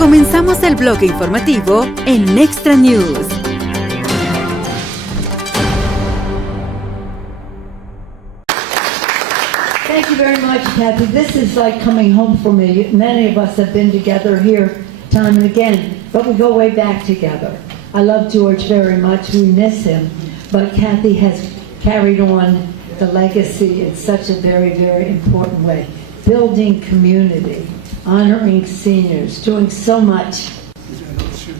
Comenzamos el bloque informativo en Extra News. Thank you very much, Kathy. This is like coming home for me. Many of us have been together here time and again, but we go way back together. I love George very much. We miss him. But Kathy has carried on the legacy in such a very, very important way. Building community, honoring seniors, doing so much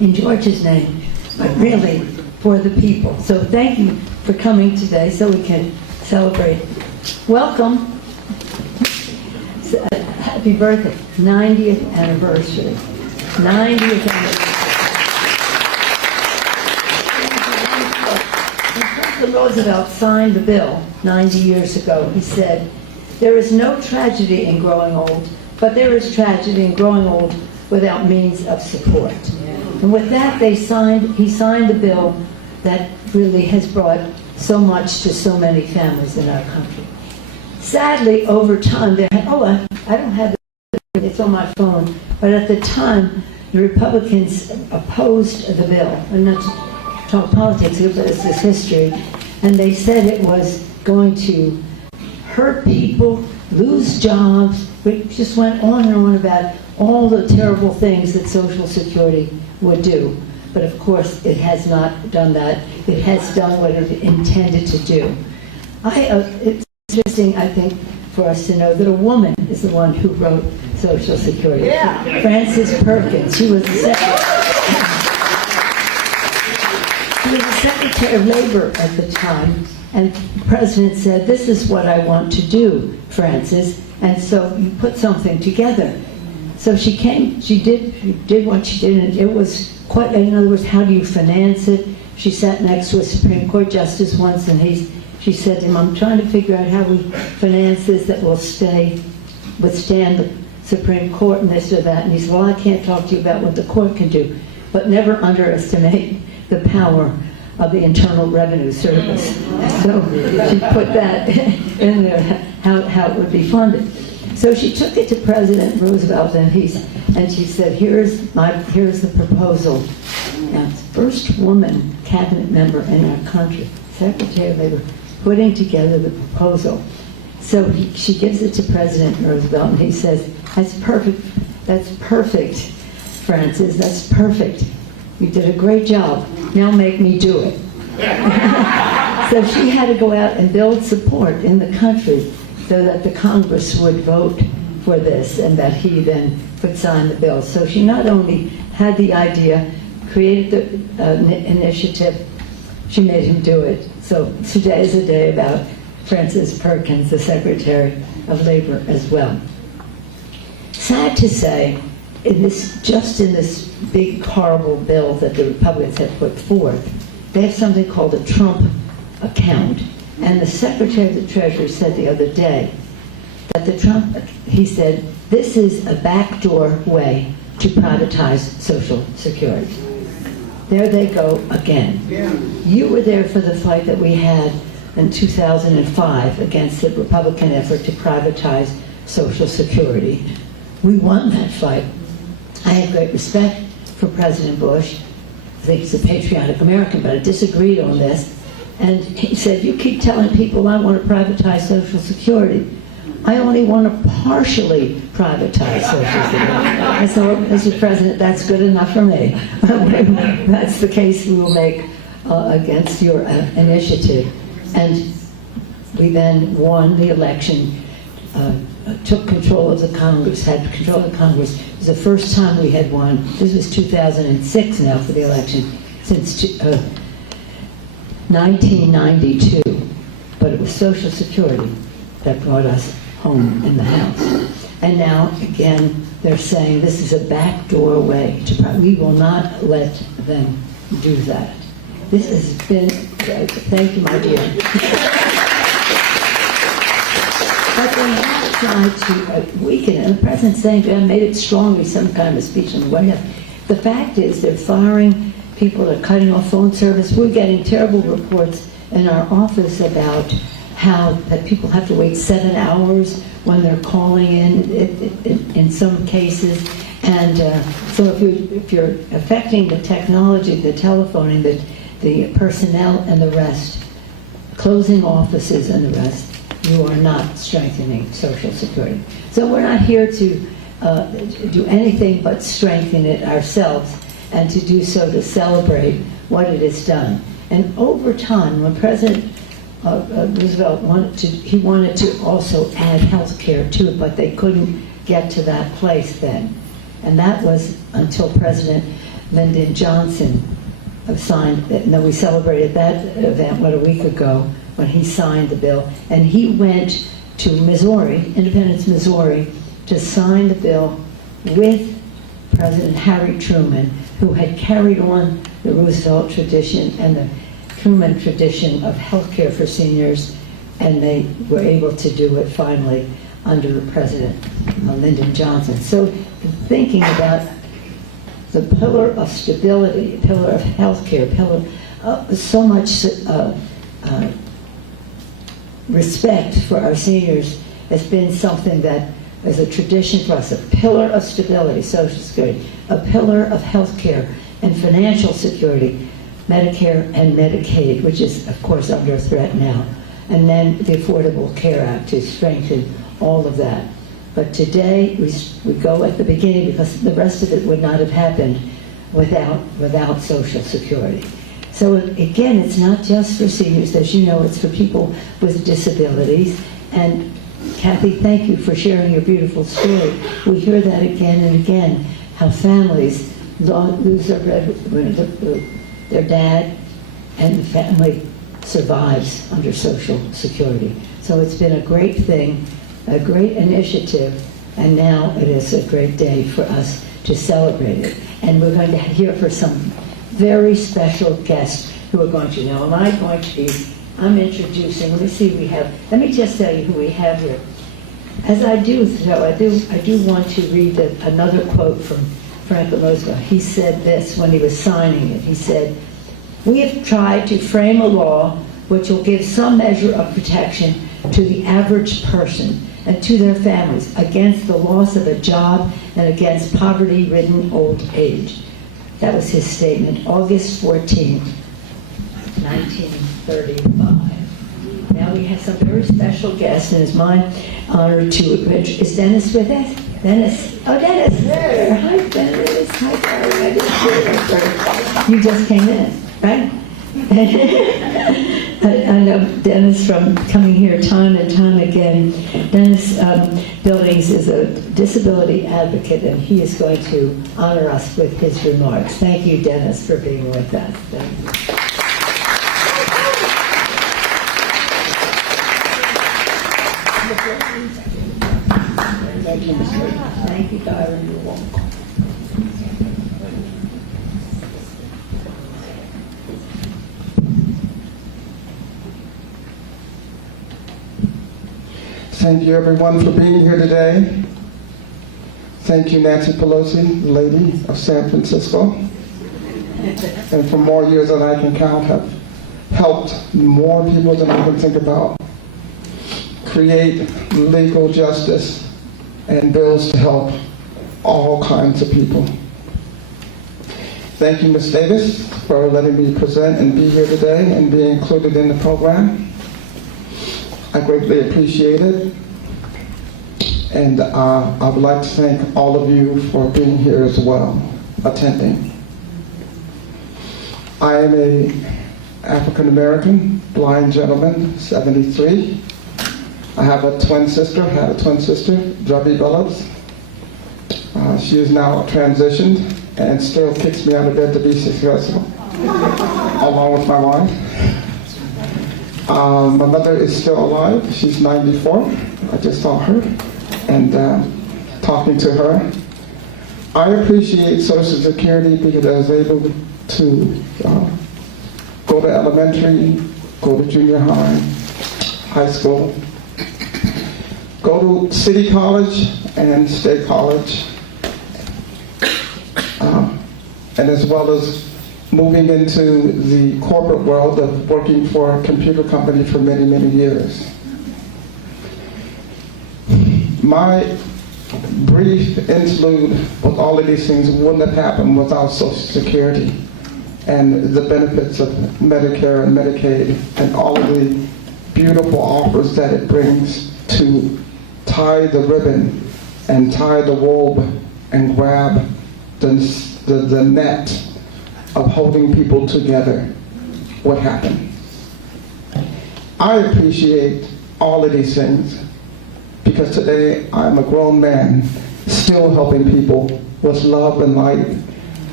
in George's name, but really for the people. So thank you for coming today so we can celebrate. Welcome. Happy birthday, 90th anniversary. 90th anniversary. When President Roosevelt signed the bill 90 years ago, he said, "There is no tragedy in growing old, but there is tragedy in growing old without means of support." And with that, he signed the bill that really has brought so much to so many families in our country. Sadly, over time, I don't have it, it's on my phone, but at the time, the Republicans opposed the bill. I'm not to talk politics here, but it's this history. And they said it was going to hurt people, lose jobs. It just went on and on about all the terrible things that Social Security would do. But of course, it has not done that. It has done what it intended to do. It's interesting, I think, for us to know that a woman is the one who wrote Social Security. Yeah. Frances Perkins. She was the Secretary of Labor at the time, and the President said, "This is what I want to do, Frances," and so you put something together. So she did what she did, and it was quite, in other words, how do you finance it? She sat next to a Supreme Court justice once, and she said to him, "I'm trying to figure out how we finance this that will withstand the Supreme Court and this or that." And he said, "Well, I can't talk to you about what the court can do, but never underestimate the power of the Internal Revenue Service." So she put that in there, how it would be funded. So she took it to President Roosevelt, and she said, here's the proposal. Now, it's the first woman cabinet member in our country, Secretary of Labor, putting together the proposal. So she gives it to President Roosevelt, and he says, that's perfect, Frances, that's perfect. You did a great job. Now make me do it. So she had to go out and build support in the country so that the Congress would vote for this and that he then could sign the bill. So she not only had the idea, created the initiative, she made him do it. So today is a day about Frances Perkins, the Secretary of Labor as well. Sad to say, in this big horrible bill that the Republicans have put forth, they have something called a Trump account. And the Secretary of the Treasury said the other day that he said, this is a backdoor way to privatize Social Security. There they go again. You were there for the fight that we had in 2005 against the Republican effort to privatize Social Security. We won that fight. I have great respect for President Bush. I think he's a patriotic American, but I disagreed on this. And he said, you keep telling people I want to privatize Social Security. I only want to partially privatize Social Security. And so, Mr. President, that's good enough for me. That's the case we will make against your initiative. And we then won the election, took control of the Congress, had control of the Congress. It was the first time we had won. This was 2006 now for the election, since 1992. But it was Social Security that brought us home in the House. And now, again, they're saying this is a backdoor way to we will not let them do that. This has been, thank you, my dear. But they have tried to weaken it, and the President's saying to them, made it strongly, some kind of a speech on the White House. The fact is they're firing people, they're cutting off phone service. We're getting terrible reports in our office about how that people have to wait 7 hours when they're calling in some cases, And so if you're affecting the technology, the telephoning, the personnel and the rest, closing offices and the rest, you are not strengthening Social Security. So we're not here to do anything but strengthen it ourselves, and to do so to celebrate what it has done. And over time, when President Roosevelt wanted to also add health care to it, but they couldn't get to that place then. And that was until President Lyndon Johnson signed, no, we celebrated that event, a week ago, when he signed the bill. And he went to Missouri, Independence, Missouri, to sign the bill with President Harry Truman, who had carried on the Roosevelt tradition and the Truman tradition of health care for seniors, and they were able to do it finally under President Lyndon Johnson. So thinking about the pillar of stability, pillar of health care, pillar so much respect for our seniors has been something that is a tradition for us, a pillar of stability, Social Security, a pillar of health care and financial security, Medicare and Medicaid, which is, of course, under threat now, and then the Affordable Care Act to strengthen all of that. But today, we go at the beginning, because the rest of it would not have happened without Social Security. So again, it's not just for seniors, as you know, it's for people with disabilities. And Kathy, thank you for sharing your beautiful story. We hear that again and again, how families lose their dad, and the family survives under Social Security. So it's been a great thing, a great initiative, and now it is a great day for us to celebrate it. And we're going to hear from some very special guests who are going to know. I'm introducing, let me just tell you who we have here. As I do so, I do want to read another quote from Franklin Roosevelt. He said this when he was signing it. He said, "We have tried to frame a law which will give some measure of protection to the average person and to their families against the loss of a job and against poverty-ridden old age." That was his statement, August 14, 1935. Now we have some very special guests, and it's my honor to introduce. Is Dennis with us? Dennis. Oh, Dennis. There. Hi, Dennis. Hi, Barry. I didn't see you. You just came in, right? I know Dennis from coming here time and time again. Dennis Billings is a disability advocate, and he is going to honor us with his remarks. Thank you, Dennis, for being with us. Thank you. Thank you, Mr. Thank you, Byron. You're welcome. Thank you, everyone, for being here today. Thank you, Nancy Pelosi, the lady of San Francisco. And for more years than I can count, have helped more people than I can think about create legal justice and bills to help all kinds of people. Thank you, Ms. Davis, for letting me present and be here today and be included in the program. I greatly appreciate it. And I would like to thank all of you for being here as well, attending. I am an African-American blind gentleman, 73. I have a twin sister, had a twin sister, Druby Billups. She is now transitioned and still kicks me out of bed to be successful, along with my wife. My mother is still alive. She's 94. I just saw her and talking to her. I appreciate Social Security because I was able to go to elementary, go to junior high, high school, go to city college and state college, and as well as moving into the corporate world of working for a computer company for many, many years. My brief interlude with all of these things wouldn't have happened without Social Security and the benefits of Medicare and Medicaid and all of the beautiful offers that it brings to tie the ribbon and tie the robe and grab the net of holding people together. What happened? I appreciate all of these things because today I'm a grown man still helping people with love and light,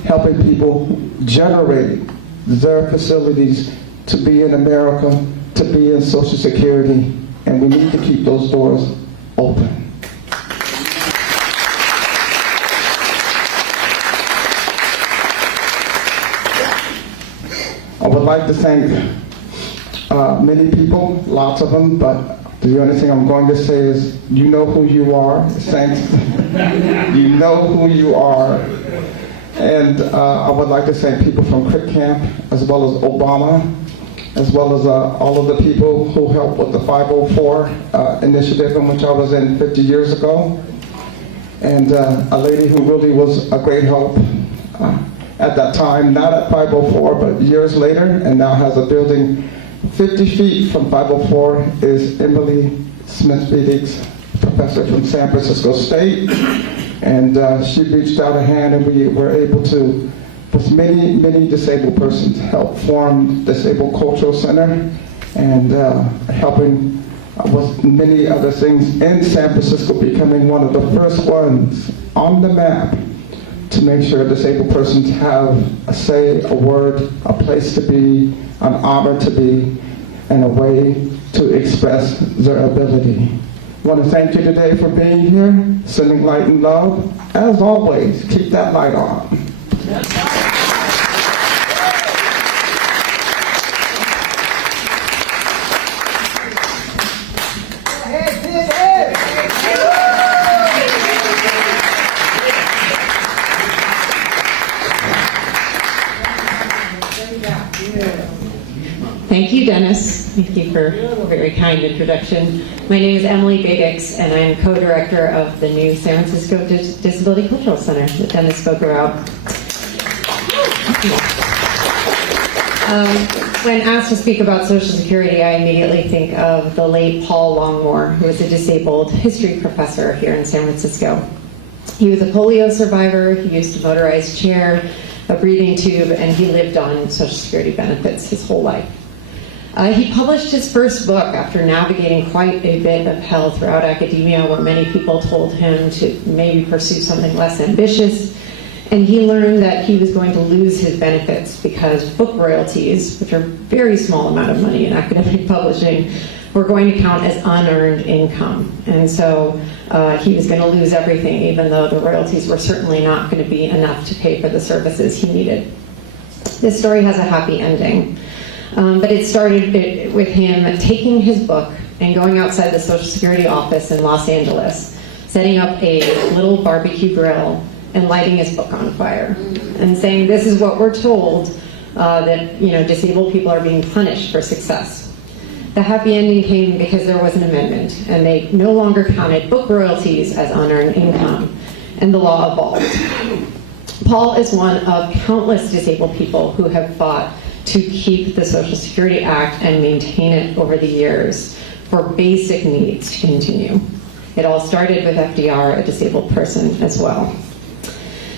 helping people generate their facilities to be in America, to be in Social Security, and we need to keep those doors open. I would like to thank many people, lots of them, but the only thing I'm going to say is, you know who you are. Thanks. You know who you are. And I would like to thank people from Crick Camp, as well as Obama, as well as all of the people who helped with the 504 initiative in which I was in 50 years ago. And a lady who really was a great help at that time, not at 504, but years later, and now has a building 50 feet from 504, is Emily Smith-Felix, professor from San Francisco State. And she reached out a hand, and we were able to, with many disabled persons, help form Disabled Cultural Center, and helping with many other things in San Francisco, becoming one of the first ones on the map to make sure disabled persons have a say, a word, a place to be, an honor to be, and a way to express their ability. I want to thank you today for being here, sending light and love. As always, keep that light on. Thank you, Dennis. Thank you for a very kind introduction. My name is Emily Bigix, and I'm co-director of the new San Francisco Disability Cultural Center that Dennis spoke about. When asked to speak about Social Security, I immediately think of the late Paul Longmore, who was a disabled history professor here in San Francisco. He was a polio survivor. He used a motorized chair, a breathing tube, and he lived on Social Security benefits his whole life. He published his first book after navigating quite a bit of hell throughout academia, where many people told him to maybe pursue something less ambitious. And he learned that he was going to lose his benefits because book royalties, which are a very small amount of money in academic publishing, were going to count as unearned income. And so he was going to lose everything, even though the royalties were certainly not going to be enough to pay for the services he needed. This story has a happy ending. But it started with him taking his book and going outside the Social Security office in Los Angeles, setting up a little barbecue grill and lighting his book on fire and saying, this is what we're told, that disabled people are being punished for success. The happy ending came because there was an amendment, and they no longer counted book royalties as unearned income, and the law evolved. Paul is one of countless disabled people who have fought to keep the Social Security Act and maintain it over the years for basic needs to continue. It all started with FDR, a disabled person as well.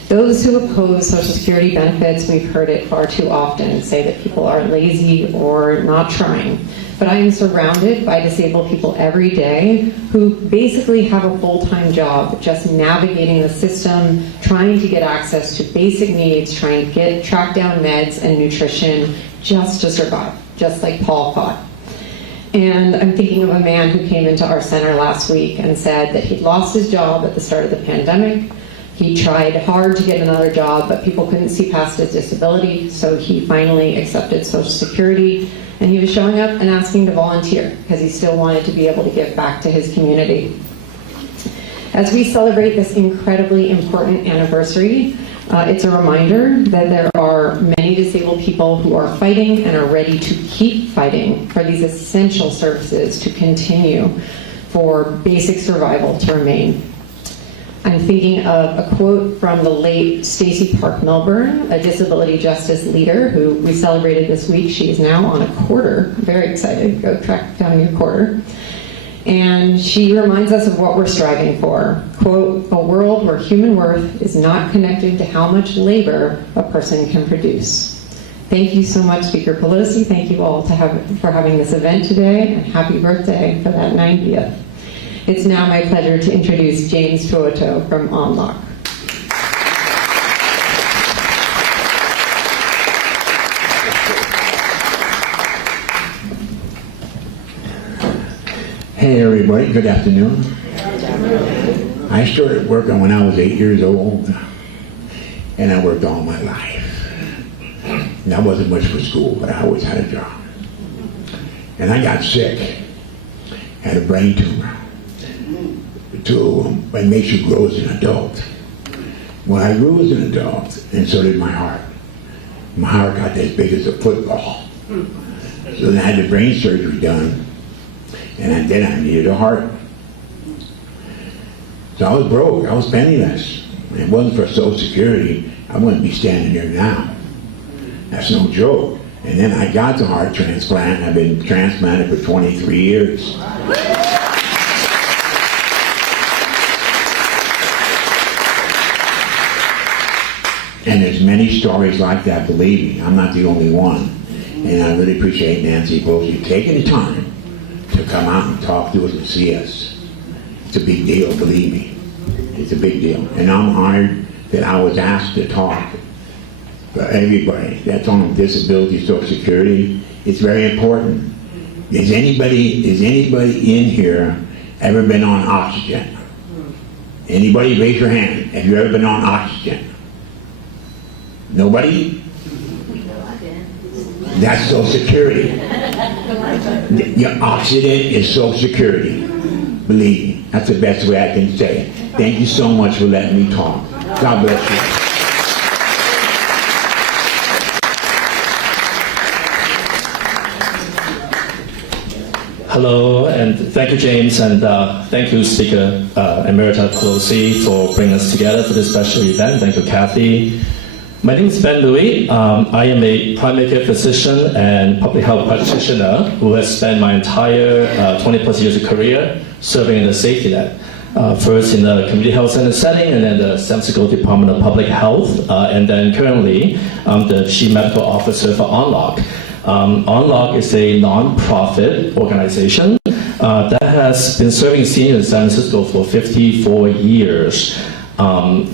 Those who oppose Social Security benefits, we've heard it far too often, say that people are lazy or not trying. But I am surrounded by disabled people every day who basically have a full-time job just navigating the system, trying to get access to basic needs, trying to track down meds and nutrition just to survive, just like Paul fought. And I'm thinking of a man who came into our center last week and said that he'd lost his job at the start of the pandemic. He tried hard to get another job, but people couldn't see past his disability, so he finally accepted Social Security. And he was showing up and asking to volunteer because he still wanted to be able to give back to his community. As we celebrate this incredibly important anniversary, it's a reminder that there are many disabled people who are fighting and are ready to keep fighting for these essential services to continue, for basic survival to remain. I'm thinking of a quote from the late Stacey Park Milburn, a disability justice leader who we celebrated this week. She is now on a quarter. Very excited. Go track down your quarter. And she reminds us of what we're striving for. Quote, a world where human worth is not connected to how much labor a person can produce. Thank you so much, Speaker Pelosi. Thank you all for having this event today, and happy birthday for that 90th. It's now my pleasure to introduce James Tuoto from ONLOC. Hey everybody, good afternoon. I started working when I was 8 years old, and I worked all my life. And that wasn't much for school, but I always had a job. And I got sick, had a brain tumor. It makes you grow as an adult. When I grew as an adult, and so did my heart. My heart got as big as a football. So then I had the brain surgery done, and then I needed a heart. So I was broke, I was penniless. If it wasn't for Social Security, I wouldn't be standing here now. That's no joke. And then I got the heart transplant, and I've been transplanted for 23 years. And there's many stories like that, believe me. I'm not the only one. And I really appreciate Nancy Pelosi taking the time to come out and talk to us and see us. It's a big deal, believe me. It's a big deal. And I'm honored that I was asked to talk for everybody that's on disability Social Security. It's very important. Is anybody in here ever been on oxygen? Anybody raise your hand. Have you ever been on oxygen? Nobody? That's Social Security. Your oxygen is Social Security. Believe me, that's the best way I can say it. Thank you so much for letting me talk. God bless you. Hello, and thank you, James, and thank you, Speaker Emerita Pelosi, for bringing us together for this special event. Thank you, Kathy. My name is Ben Louis. I am a primary care physician and public health practitioner who has spent my entire 20-plus years of career serving in the safety net. First in the community health center setting, and then the San Francisco Department of Public Health, and then currently I'm the Chief Medical Officer for ONLOC. ONLOC is a non-profit organization that has been serving seniors in San Francisco for 54 years.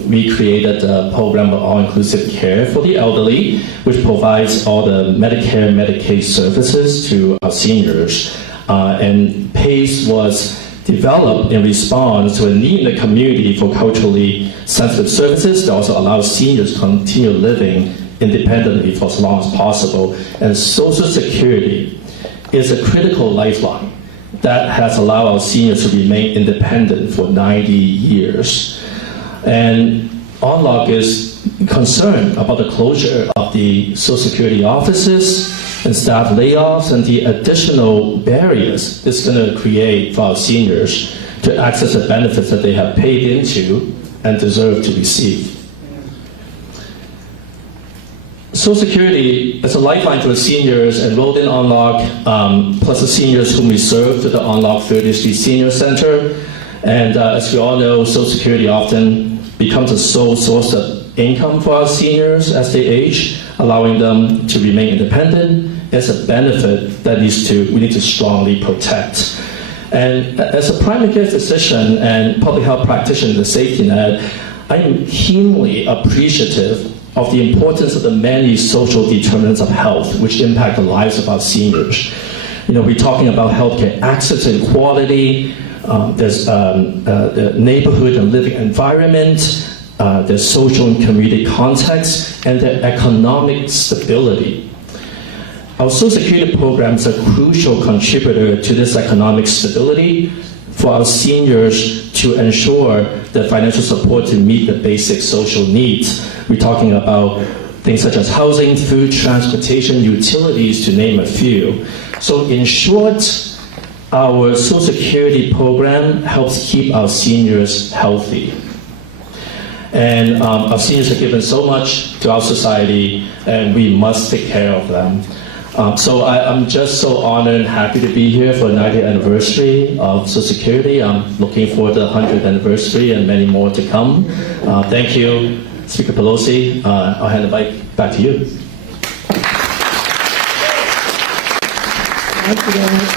We created a program of all-inclusive care for the elderly, which provides all the Medicare and Medicaid services to our seniors. And PACE was developed in response to a need in the community for culturally sensitive services that also allows seniors to continue living independently for as long as possible. And Social Security is a critical lifeline that has allowed our seniors to remain independent for 90 years. And ONLOC is concerned about the closure of the Social Security offices and staff layoffs and the additional barriers it's going to create for our seniors to access the benefits that they have paid into and deserve to receive. Social Security is a lifeline for the seniors enrolled in ONLOC, plus the seniors whom we serve through the ONLOC 30th Street Senior Center. And as we all know, Social Security often becomes a sole source of income for our seniors as they age, allowing them to remain independent. It's a benefit that we need to strongly protect. And as a primary care physician and public health practitioner in the safety net, I am keenly appreciative of the importance of the many social determinants of health which impact the lives of our seniors. We're talking about healthcare access and quality, there's the neighborhood and living environment, there's social and community context, and the economic stability. Our Social Security program is a crucial contributor to this economic stability for our seniors to ensure the financial support to meet the basic social needs. We're talking about things such as housing, food, transportation, utilities, to name a few. So in short, our Social Security program helps keep our seniors healthy. And our seniors have given so much to our society, and we must take care of them. So I'm just so honored and happy to be here for the 90th anniversary of Social Security. I'm looking forward to the 100th anniversary and many more to come. Thank you, Speaker Pelosi. I'll hand the mic back to you. Thank you very much.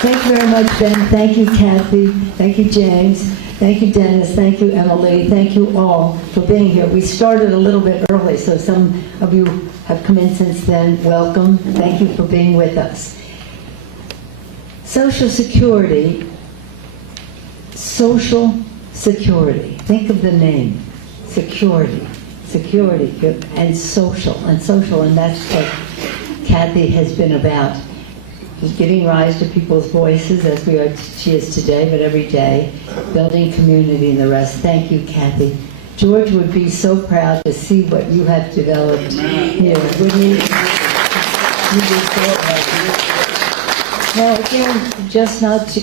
Thank you very much, Ben. Thank you, Kathy. Thank you, James. Thank you, Dennis. Thank you, Emily. Thank you all for being here. We started a little bit early, so some of you have come in since then. Welcome. Thank you for being with us. Social Security. Social Security. Think of the name. Security. Security. And social. And social. And that's what Kathy has been about. Giving rise to people's voices as she is today, but every day, building community and the rest. Thank you, Kathy. George would be so proud to see what you have developed here, wouldn't he? You'd be so happy. Now again, just not to,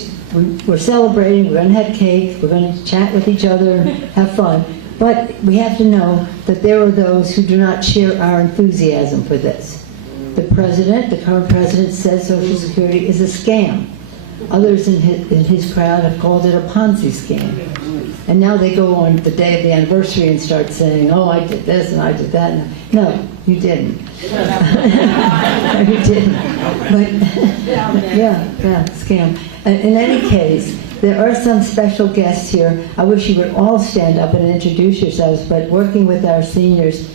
we're celebrating, we're going to have cake, we're going to chat with each other and have fun, but we have to know that there are those who do not share our enthusiasm for this. The president, the current president, says Social Security is a scam. Others in his crowd have called it a Ponzi scheme. And now they go on the day of the anniversary and start saying, oh, I did this and I did that. No, you didn't. No, you didn't. But, yeah, scam. In any case, there are some special guests here. I wish you would all stand up and introduce yourselves, but working with our seniors,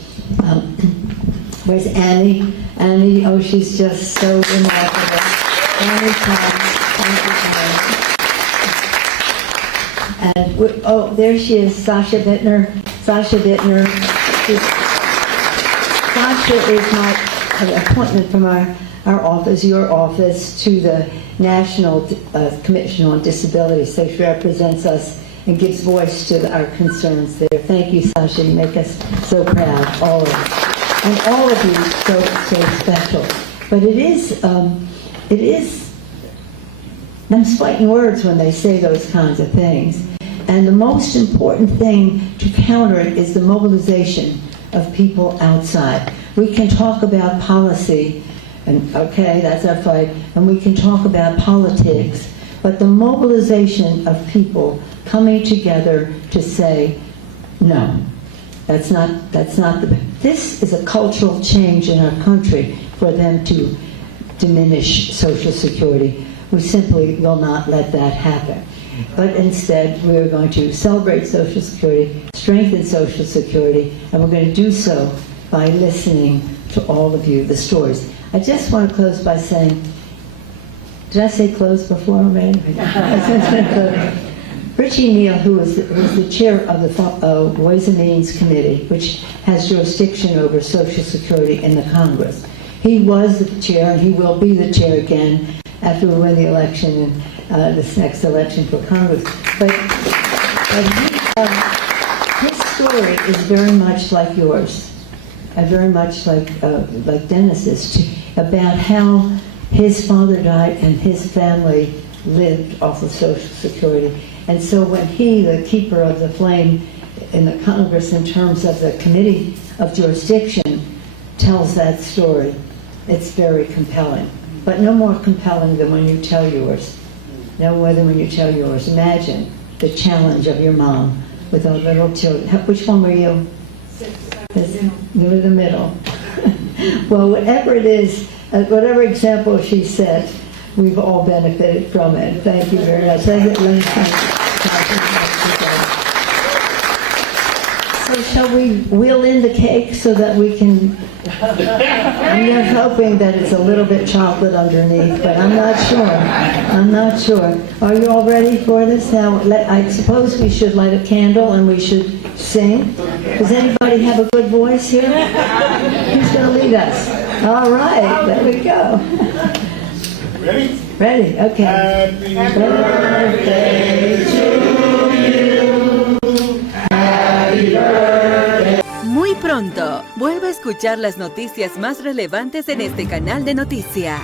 where's Annie? Annie, oh, she's just so remarkable. Annie comes. And oh, there she is, Sasha Bittner. Sasha Bittner. Sasha is my appointment from our office, your office, to the National Commission on Disability. So she represents us and gives voice to our concerns there. Thank you, Sasha. You make us so proud, all of us. And all of you so special. But it is, them fighting words when they say those kinds of things. And the most important thing to counter it is the mobilization of people outside. We can talk about policy, and okay, that's our fight, and we can talk about politics, but the mobilization of people coming together to say, no. This is a cultural change in our country for them to diminish Social Security. We simply will not let that happen. But instead, we are going to celebrate Social Security, strengthen Social Security, and we're going to do so by listening to all of you, the stories. I just want to close by saying, did I say close before already? Richie Neal, who was the chair of the Ways and Means Committee, which has jurisdiction over Social Security in the Congress. He was the chair, and he will be the chair again after we win the election and this next election for Congress. But his story is very much like yours, and very much like Dennis's, about how his father died and his family lived off of Social Security. And so when he, the keeper of the flame in the Congress in terms of the Committee of Jurisdiction, tells that story, it's very compelling. But no more compelling than when you tell yours. No more than when you tell yours. Imagine the challenge of your mom with those little children. Which one were you? You were the middle. Well, whatever it is, whatever example she set, we've all benefited from it. Thank you very much. So shall we wheel in the cake so that we can... I'm hoping that it's a little bit chocolate underneath, but I'm not sure. I'm not sure. Are you all ready for this? Now, I suppose we should light a candle and we should sing. Does anybody have a good voice here? Who's going to lead us? All right, there we go. Ready? Ready, okay. Happy birthday to you. Happy birthday. Muy pronto, vuelve a escuchar las noticias más relevantes en este canal de noticias.